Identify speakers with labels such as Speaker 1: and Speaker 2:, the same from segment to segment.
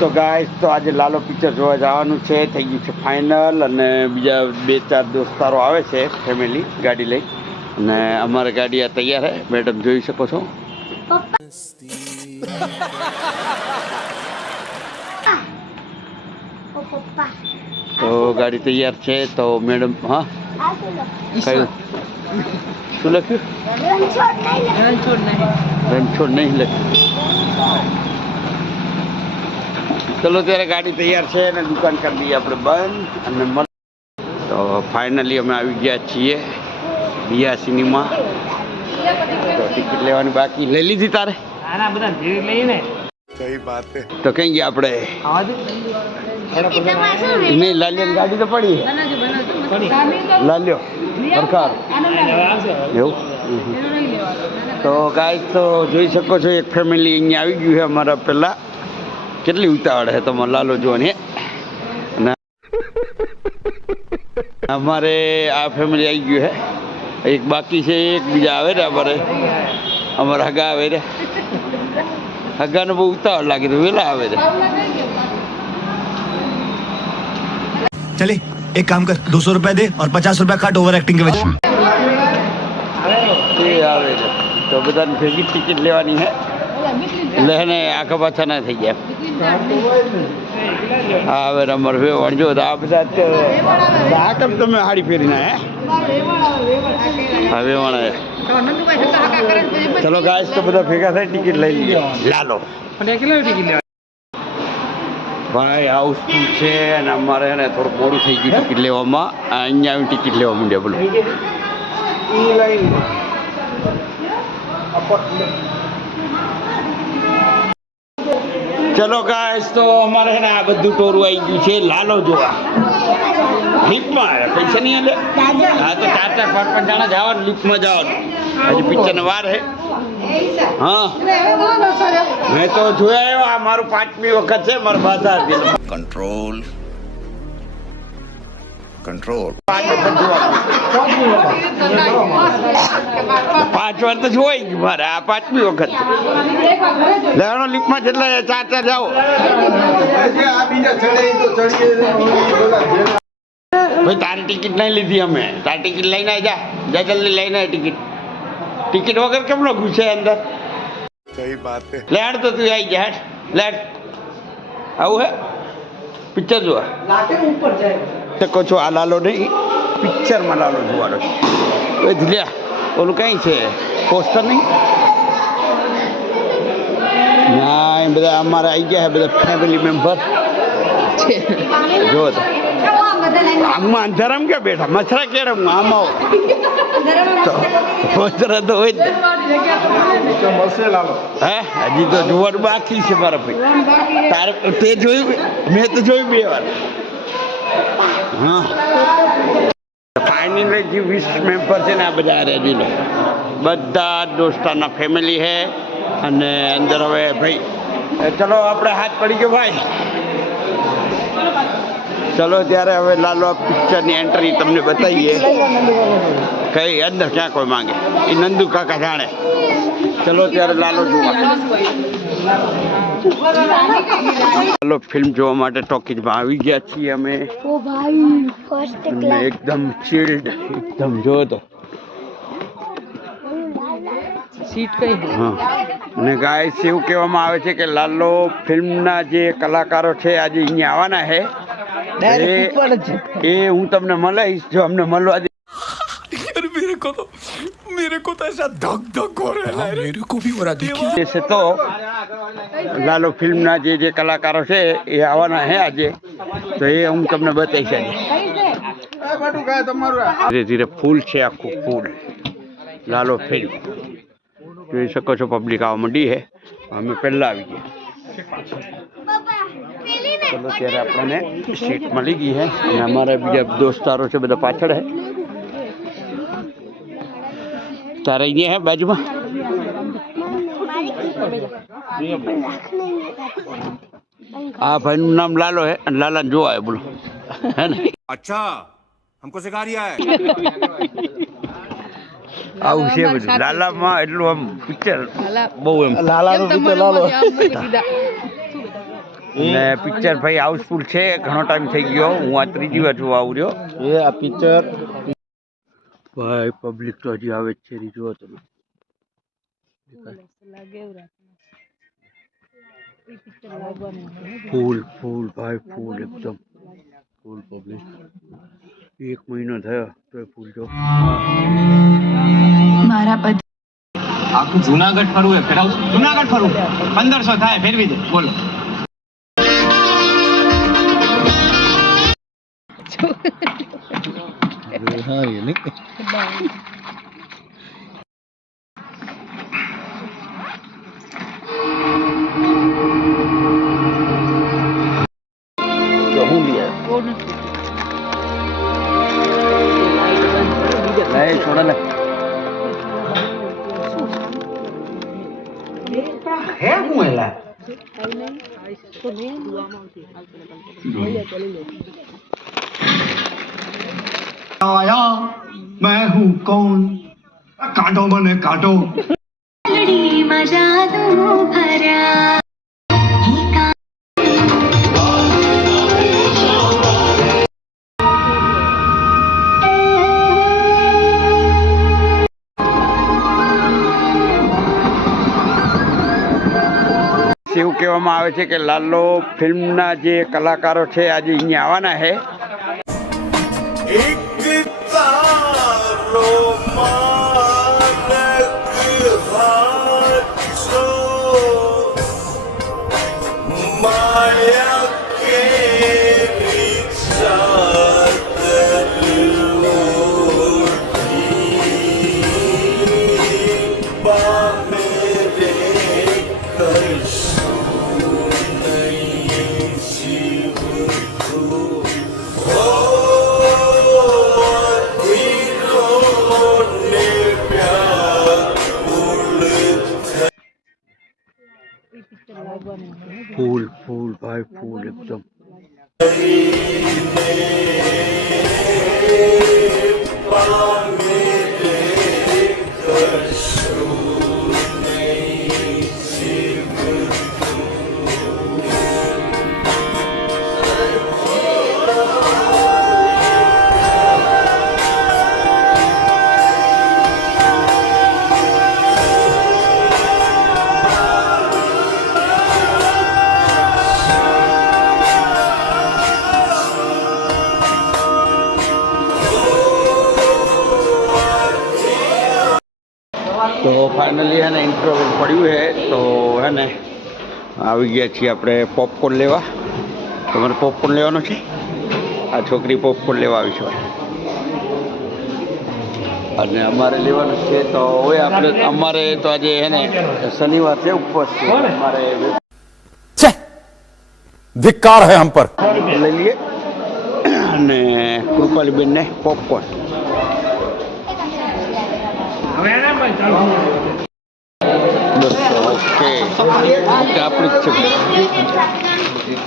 Speaker 1: તો ગાઈસ તો આજે લાલો પિક્ચર જોવા જવાનું છે. થઈ ગયું છે ફાઇનલ અને બીજા બે ચાર દોસ્તારો આવે છે ફેમિલી ગાડી લઈ. અને અમારે ગાડી આ તૈયાર છે મેડમ જોઈ શકો છો. તો ગાડી તૈયાર છે તો મેડમ હા? કયું? શું લખ્યું.
Speaker 2: રણછોડ નહીં
Speaker 1: લખ્યું. ચલો ત્યારે ગાડી તૈયાર છે અને દુકાન કરી દઈએ આપણે બંધ અને મળ તો ફાઇનલી અમે આવી ગયા છીએ બિયા સિનેમા તો ટિકિટ લેવાની બાકી. લઈ લીધી તારે? તો કઈ ગયા આપણે? નહીં લાલિયાની ગાડી તો પડી લાલ્યો સરકાર એવું? તો ગાય તો જોઈ શકો છો એક ફેમિલી અહીંયા આવી ગયું છે અમારા પહેલા. કેટલી ઉતાવળ છે તમે લાલો જોવાની અમારે આ ફેમિલી આવી ગયું છે એક બાકી છે એક બીજા આવે ને અમારે અમારા હગા આવે રે હગાને બહુ ઉતાવળ લાગે તો વેલા આવે રે
Speaker 3: ચલે એક કામ કર દોસો રૂપિયા દે ઓર પચાસ રૂપિયા કાટ ઓવર એક્ટિંગ કે વચ્ચે
Speaker 1: એ આવે છે તો બધાને ભેગી ટિકિટ લેવાની હે લહેને આખા પાછા ના થઈ ગયા હા હવે રમર વે વણજો તો આ બધા અત્યારે તમે હાડી ફેરી ના હે વેવાણા ચલો ગાઈસ તો બધા ભેગા થાય ટિકિટ લઈ લઈએ લાલો.
Speaker 4: પણ એ કેટલા ટિકિટ લેવા
Speaker 1: ભાઈ હાઉસફુલ છે અને અમારે ને થોડું મોડું થઈ ગયું ટિકિટ લેવામાં. અહીંયા આવી ટિકિટ લેવા માંડ્યા બોલો. ચલો ગાઈસ તો અમારે ને આ બધું ટોરું આવી ગયું છે. લાલો જોવા. લિફ્ટમાં પૈસા નહીં આલે? હા તો ચાર ચાર પાંચ પાંચ જણા જવાનું લિફ્ટમાં જવાનું. હજી પિક્ચરને વાર હે હા. મેં તો જોયા આવ્યો આ મારું પાંચમી વખત છે મારા બાધા
Speaker 5: કંટ્રોલ કંટ્રોલ
Speaker 1: પાંચ વખત જોવા પાંચ વાર તો જોઈ ગયું મારે આ પાંચમી વખત. લેવાનો લિફ્ટમાં જેટલા ચાર ચાર જાઓ. ભાઈ તારી ટિકિટ નહીં લીધી અમે. તારી ટિકિટ લઈને જા. જા જલ્દી લઈને ટિકિટ. ટિકિટ વગર કેમ નો ઘૂસે અંદર?
Speaker 5: સહી વાત
Speaker 1: લેડ તો તું આવી જા લેડ આવું હે? પિક્ચર જોવા. લાટે ઉપર જાય. શકો છો આ લાલો નહીં? પિક્ચરમાં લાલો જોવાનો છે એ લે ઓલું કંઈ છે? પોસ્ટર નહીં? ના, એ બધા અમારે આવી ગયા છે, બધા ફેમિલી મેમ્બર જો તો. આમાં અંધારામ ક્યાં બેઠા? મચ્છરા કે હું? આમ આવો. મચ્છરા તો હોય જ હે? હજી તો જોવાનું બાકી છે મારા ભાઈ. તારે તે જોયું? મેં તો જોયું બે વાર. હા. ફાઇનલી જે વીસ મેમ્બર છે ને આ બધા રેડી બધા જ દોસ્તારના ફેમિલી છે. અને અંદર હવે ભાઈ ચલો આપણે હાથ પડી ગયો ભાઈ. ચલો ત્યારે હવે લાલો પિક્ચરની એન્ટ્રી તમને બતાવીએ. કઈ અંદર ક્યાં કોઈ માંગે? એ નંદુ કાકા જાણે. ચલો ત્યારે લાલો જોવા. લાલો ફિલ્મ જોવા માટે ટોકીજમાં આવી ગયા છીએ અમે.
Speaker 2: ઓ ભાઈ ફર્સ્ટ ક્લાસ
Speaker 1: એકદમ ચિલ્ડ એકદમ જો તો.
Speaker 4: સીટ કઈ
Speaker 1: હા. અને ગાઈસ એવું કહેવામાં આવે છે કે લાલો ફિલ્મના જે કલાકારો છે આજે અહીંયા આવવાના છે. એ- હું તમને મળીશ જો અમને મળવા
Speaker 3: को तो मेरे को तो ऐसा धक धक हो रहा है मेरे को भी हो रहा देखिए
Speaker 1: છે તો લાલો ફિલ્મના જે જે કલાકારો છે એ આવવાના છે આજે તો એ હું તમને બતાવીશ આજે ધીરે ધીરે ફૂલ છે આખું ફૂલ લાલો ફિલ્મ જોઈ શકો છો પબ્લિક આવવા માંડી છે અમે પહેલા આવી ગયા ચલો ત્યારે આપણને સીટ મળી ગઈ છે અને અમારા બીજા દોસ્તારો છે બધા પાછળ છે તારે અહીંયા હે બાજુમાં? આ ભાઈનું નામ લાલો હે અને લાલાને જોવા બોલો. હે ને?
Speaker 5: અચ્છા હમકો સિખા રહ્યા હે
Speaker 1: આવું છે બધું. લાલામાં એટલું આમ પિક્ચર બહુ એમ.
Speaker 3: લાલાનું પિક્ચર લાલો.
Speaker 1: ને પિક્ચર ભાઈ હાઉસફુલ છે ઘણો ટાઈમ થઈ ગયો. હું આ ત્રીજી વાર જોવા આવ્યો
Speaker 6: એ આ પિક્ચર
Speaker 1: ભાઈ પબ્લિક તો હજી આવે જ છે રી જુઓ તમે. ફૂલ ફૂલ ભાઈ ફૂલ એકદમ. ફૂલ પબ્લિક એક મહિનો થયો તો ફૂલ જો.
Speaker 4: આખું જુનાગઢ ફરવું એ ફેરાવ જુનાગઢ ફરવું પંદરસો થાય ફેરવી દે. બોલો.
Speaker 6: હા એ નહીં
Speaker 1: તો હું લઈ આવ્યો નહીં છોડે ને
Speaker 4: હે હું એલા
Speaker 7: आया मैं हूँ कौन काटो मने काटो
Speaker 8: માં જાદુ ભર્યા
Speaker 1: એવું કહેવામાં આવે છે કે લાલો ફિલ્મના જે કલાકારો છે આજે અહીંયા આવવાના છે Krishna. ફૂલ ભાઈ તો ફાઇનલી એને ઇન્ટરવલ પડ્યું છે તો હે ને આવી ગયા છીએ આપણે પોપકોર્ન લેવા. તમારે પોપકોર્ન લેવાનું છે? આ છોકરી પોપકોર્ન લેવા આવી છે અને અમારે લેવાનું છે તો હવે આપણે અમારે તો આજે હે ને શનિવાર છે ઉપવાસ છે. અમારે
Speaker 3: ધિક્કાર હે હમ પર
Speaker 1: લઈ લઈએ. અને કૃપાલીબેનને પોપકોર્ન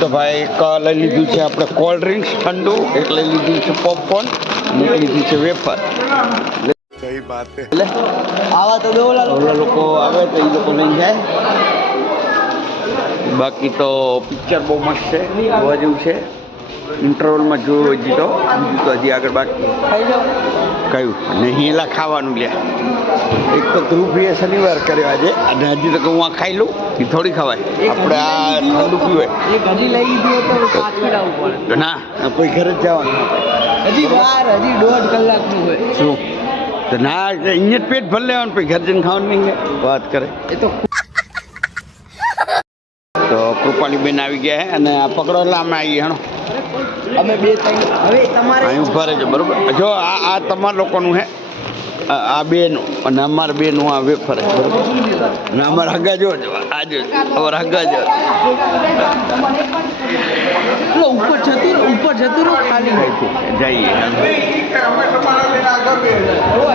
Speaker 1: તો ભાઈ એક લઈ લીધું છે આપણે કોલ્ડ ડ્રિંક્સ ઠંડુ. એક લઈ લીધું છે પોપકોર્ન. લઈ લીધું છે વેફર.
Speaker 5: સહી વાત
Speaker 1: એટલે આવા તો ઓલા લોકો. આવે તો એ લોકો લઈ જાય. બાકી તો પિક્ચર બહુ મસ્ત છે. જોવા જેવું છે. ઇન્ટરવલમાં જોયું હજી તો બીજું તો હજી આગળ બાકી. કયું નહીં એલા ખાવાનું લે. એક તો ધ્રુવીએ શનિવાર કર્યો આજે. અને હજી તો હું આ ખાઈ લઉં એ થોડી ખવાય. આપણે આ ઠંડુ પીવાય ના કોઈ ઘરે જ જવાનું
Speaker 4: હજી વાર હજી દોઢ કલાકનું હોય.
Speaker 1: શું? તો ના અહીંયા જ પેટ ભરી લેવાનું પછી ઘર જઈને ખાવાનું નહીં. વાત કરે.
Speaker 4: એ તો
Speaker 1: તો કૃપાલીબેન આવી ગયા અને આ પકડો એટલે અમે આવીએ હેણો.
Speaker 4: અમે બે ત્રણ હવે તમારે
Speaker 1: અહીં ઊભા રહેજો બરોબર? જો આ આ તમારા લોકોનું હે. આ આ બેનું અને અમારા બેનું આ વેફર છે બરોબર? અને અમારા હગા જો આ જો અમારા હગા જો.
Speaker 4: પેલો ઉપર જતું રહો, ઉપર જતું રહો, ખાલી. હોય
Speaker 1: જઈએ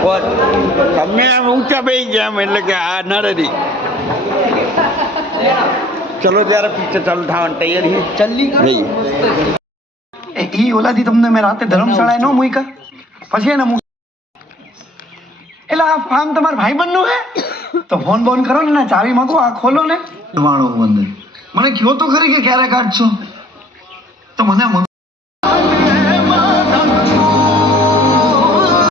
Speaker 1: બસ. તમે આમ ઊંચા બેસી ગયા એમ એટલે કે આ નડરી ચલો ત્યારે પિક્ચર ચાલુ થવાની તૈયારી છે
Speaker 4: ચલ્લી
Speaker 1: જઈએ.
Speaker 7: ઈ ઓલાથી તમને મેં રાતે ધર્મશાળાએ ન મૂક્યા પછી એને મૂક એટલે આ ફાર્મ તમારા ભાઈ ભાઈબંધનું હે? તો ફોન બોન કરો ને ચાવી માંગો આ ખોલો ને. વાણો બંધ મને કયો તો ખરી કે ક્યારે કાઢશો તો મને મગ-